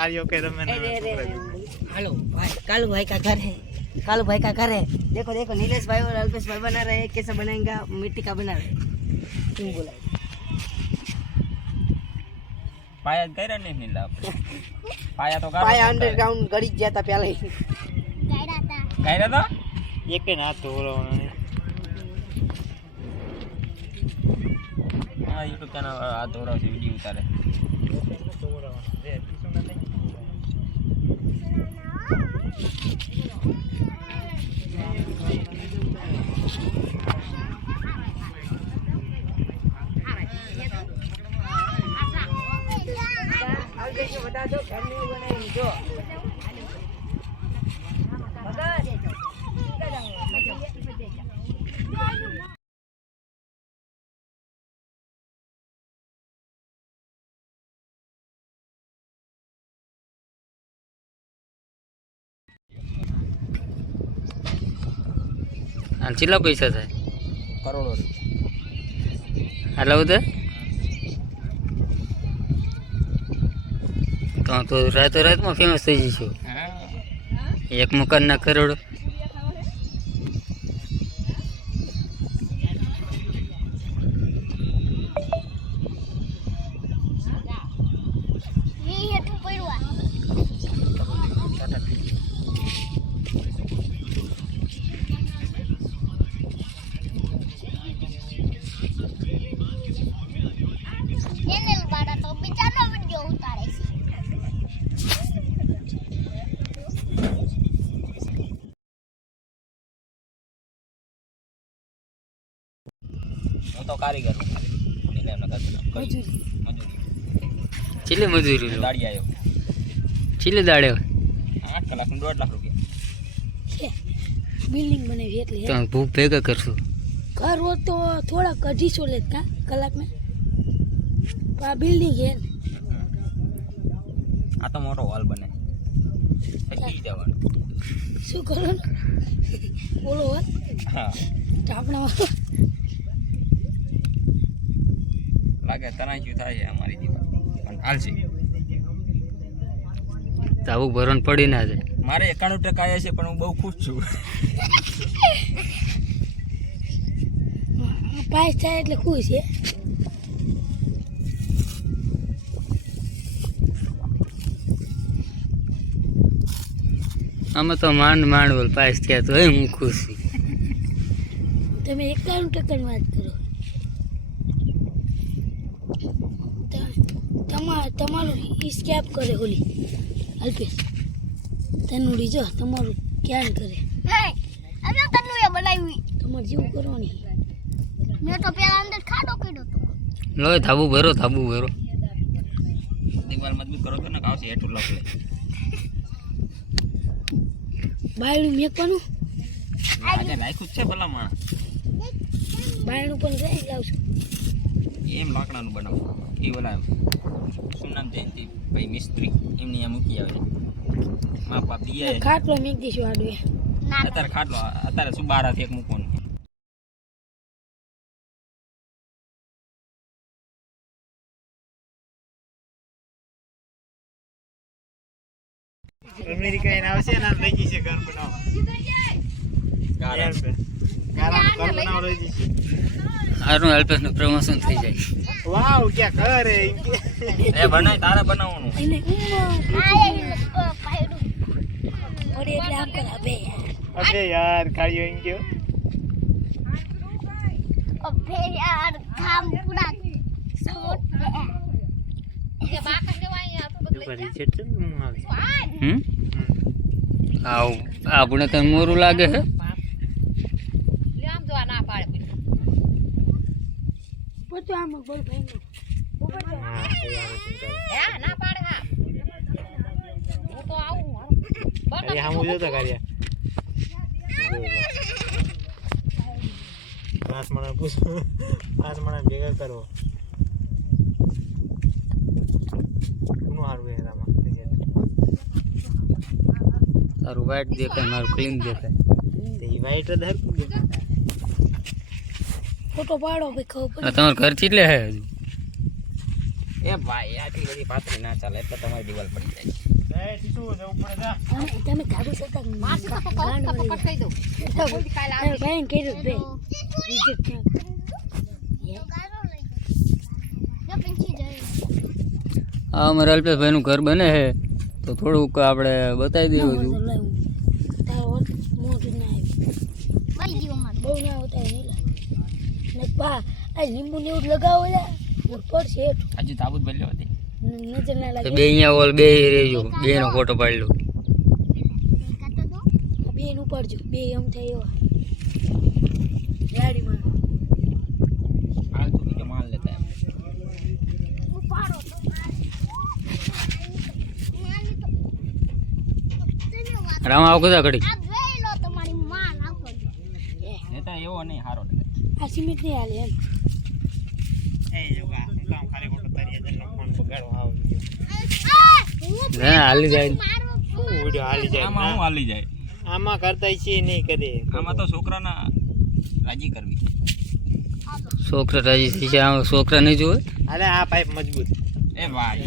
કાર્યો કે તમે अरे अरे हेलो भाई कालू भाई का घर है कालू भाई का घर है देखो देखो नीलेश भाई और अल्पेश भाई बना रहे हैं कैसे बनाएंगे मिट्टी का बना रहे हैं तुम बोला પાયા જ કર્યા નહીં નીલા આપણે પાયા તો पाया अंडरग्राउंड गड़ी गया था पहले ही કર્યા તો એક ને હાથ ધોવાનો હા યુટ્યુબ ચેનલ આ દોરાવશે વિડીયો ઉતારે બધા તો ઘરની બનાવી જો. અને કેટલા પૈસા થાય? કરોડો આટલા બધા? તો તો રાતો રાતમાં ફેમસ થઈ જઈશું. એક મકાનના કરોડ. તો કારીગર. કરતા મજૂરી. લો દાડી આવ્યો કેટલી દાડે? આઠ કલાકનું દોઢ લાખ રૂપિયા. બિલ્ડિંગ બનાવી એટલે તો ભૂખ ભેગા કરશું? કરો તો થોડાક અઢીસો લેત કા કલાકમાં. આ બિલ્ડિંગ હે આ તો મોટો હોલ બને. શું કરો ને? બોલો હોત હા. ટાપણા લાગે તરાજ્યું થાય છે અમારી દીવા પણ હાલશે તાવું ભરણ પડી ના જાય. મારે એકાણું ટકા આવ્યા છે પણ હું બહુ ખુશ છું. પાસ થાય એટલે ખુશ છે. અમે તો માંડ માંડ બોલ પાસ થયા તો હું ખુશ છું. તમે એકાણું ટકાની વાત કરો ત- તમા તમારું ઈ સ્કેપ કરે ઓલી. અલ્પેશ તેનું રીજો તમારું ક્યાં કરે? અમે તન્નું એ બનાવી તમારે જેવું કરવાની મેં તો પેલા અંદર ખાડો કર્યો તો લો થાબુ ભરો થાબુ ભરો. દીવાલ મજબૂત કરો તો ને કાવસે હેઠું લખલે. બાયણું મેકવાનું? આજે રાખ્યું છે ભલા માણસ. બાયણું પણ રહી જાવ છું એમ લાકડાનું બનાવવું એ ઓલા શું નામ જયંતિ ભાઈ મિસ્ત્રી એમની આ મૂકી આવે મા બાપ દીયા ખાટલો મૂકી દઈશું આડવે અત્યારે ખાટલો અત્યારે શું બારાથી એક મૂકવાનું. અમેરિકા એને આવશે ને લઈ જશે ઘર બનાવવા. સારું અલ્પેશનું પ્રમોશન થઈ જાય. વાવ ક્યાં ઘર હે એમ એ બનાય તારે બનાવવાનું. કરે અબે યાર કાર્યો એમ કે. અબે યાર કામ પૂરા આવ. આપણે તો મોરું લાગે હે પછી આમ બોલ ભાઈ અરે હામું જોતો કાર્યા. પાંચ માણસ પૂછો. પાંચ માણસ ભેગા કરવો કોનું હારું એ રામાં? તારું વાઈટ દેખાય મારું ક્લીન દેખાય. તે ઈ વાઈટ જ હરખું દેખાય. ફોટો પાડો ભાઈ ખબર તમારું ઘર કેટલે હે હજુ? એ ભાઈ આટલી બધી પાતળી ના ચાલે એટલે તમારી દિવાલ પડી જાય. એ ટીસુ જવું પડે તમે તમે ધાબુ ચડતા માસી તો કહું ગાંડ તો વળી પકડ દઉં કોઈ દી કાલે કીધું રિજેક્ટ અમારા અલ્પેશભાઈનું ઘર બને છે તો થોડુંક આપણે બતાવી દેવું છું હોય તો લાવું. તારો વર્ક મોટું ના આવ્યું મરી ગયો મારે બહુ ના હોતા નહીં લાગે પા આ લીંબુ ને એવું લગાવો પડશે હજી તાબૂત બદલ્યો હતી. ન- નજર ના લાગે. બે અહીંયા ઓલ બે રેજો બે નો ફોટો પાડી લો. બે નું પડજો બે એમ થાય એવા. તમે વાત રામ આવો કદા ઘડી આ જોઈ લો તમારી માં નાખો લેતા એવો નહીં હારો આ સિમેન્ટ નહીં હાલે એમ એ જો આ કામ ખાલી ખોટો તારી જનનો ફોન બગાડો આવ ના હાલી જાય મારો શું વિડિયો હાલી જાય આમાં હું ના, હાલી જાય? આમાં કરતા છે નહીં કરે. આમાં તો છોકરાના રાજી કરવી. છોકરા રાજી થઈ છે આમ છોકરા નહીં જોવે? અરે આ પાઇપ મજબૂત. એ ભાઈ.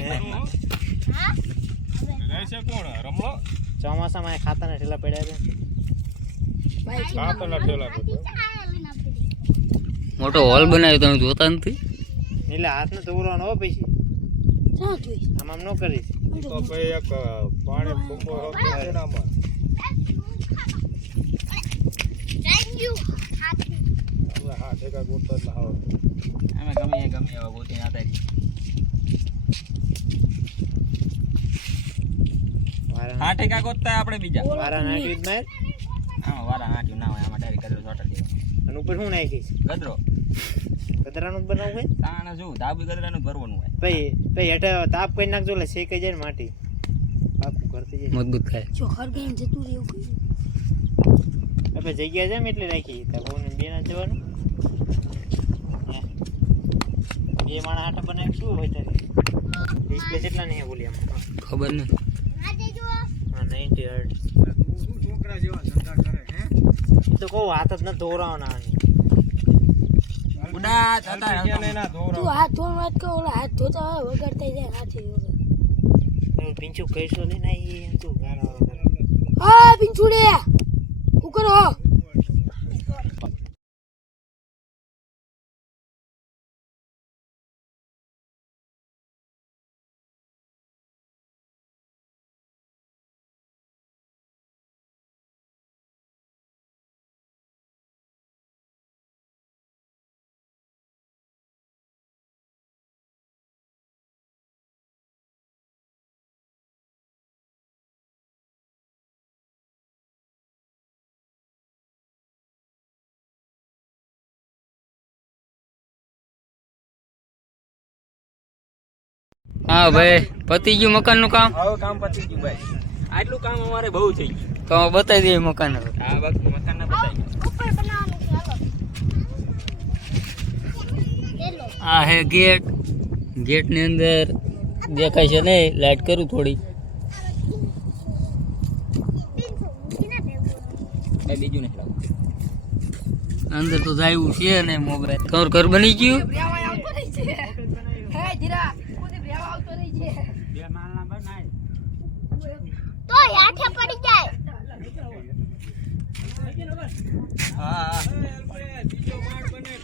ચોમાસામાં ખાતા ખાતાના ઠેલા પડ્યા છે. મોટો હોલ બનાવ્યો તમે જોતા નથી. એટલે હાથને દોરવાનો હો પછી. આમ આમ ન કરીશ. થેન્ક યુ હાથી અમે ગમે એ ગમે એવા ગોતી ના થાય વારા હા ટેકા ગોતતા આપણે બીજા. વારા જ માર આમાં વારા ના હોય આમાં ડાયરેક્ટ કલર સોટા દેવા અને ઉપર શું નાખીશ? ગદરો. કચરાનું જ બનાવવું હોય? તાણ જો ધાબી ગદરાનું ભરવાનું હોય. ભાઈ ભાઈ હેઠે તાપ કરી નાખજો એટલે શેકાઈ જાય ને માટી. પાકું કરતી જાય. મજબૂત થાય. જો હરગાઈને જતું રહેવું કર્યું આપણે જગ્યા જેમ એટલે રાખી. તા બહુ બે ના જવાનું. બે માણા આટા બનાવી શું હોય તારે? ડિસ્પ્લે કેટલા નહીં બોલી આમ. ખબર નહીં. હા નહીં છોકરા જેવા ધંધા નાઇન્ટી હે? તો કહું હાથ જ ન દોરાવાના તું હાથ ધોવાનું વાત કરો ઓલા હાથ ધોતા હોય થઈ જાય હાથે વગર. કહીશો લઈને આવી એમ તું વગર. હા પિંચુડે હું કરો હા ભાઈ. પતી ગયું મકાનનું કામ? હવે કામ પતી ગયું ભાઈ. આટલું કામ અમારે બહુ થઈ ગયું. તો બતાવી દઈએ મકાન હવે. આ વખત મકાન ના બતાવી ઉપર બનાવવાનું છે હાલો લે લો આ હે ગેટ. ગેટની અંદર દેખાય છે ને લાઈટ કરું થોડી. બીજું નથી અંદર તો જાયું છે ને મોબાઈલ. કવર કર બની ગયું? બે માલના બનાય તો યાઠે પડી જાય. હા બીજો માળ બને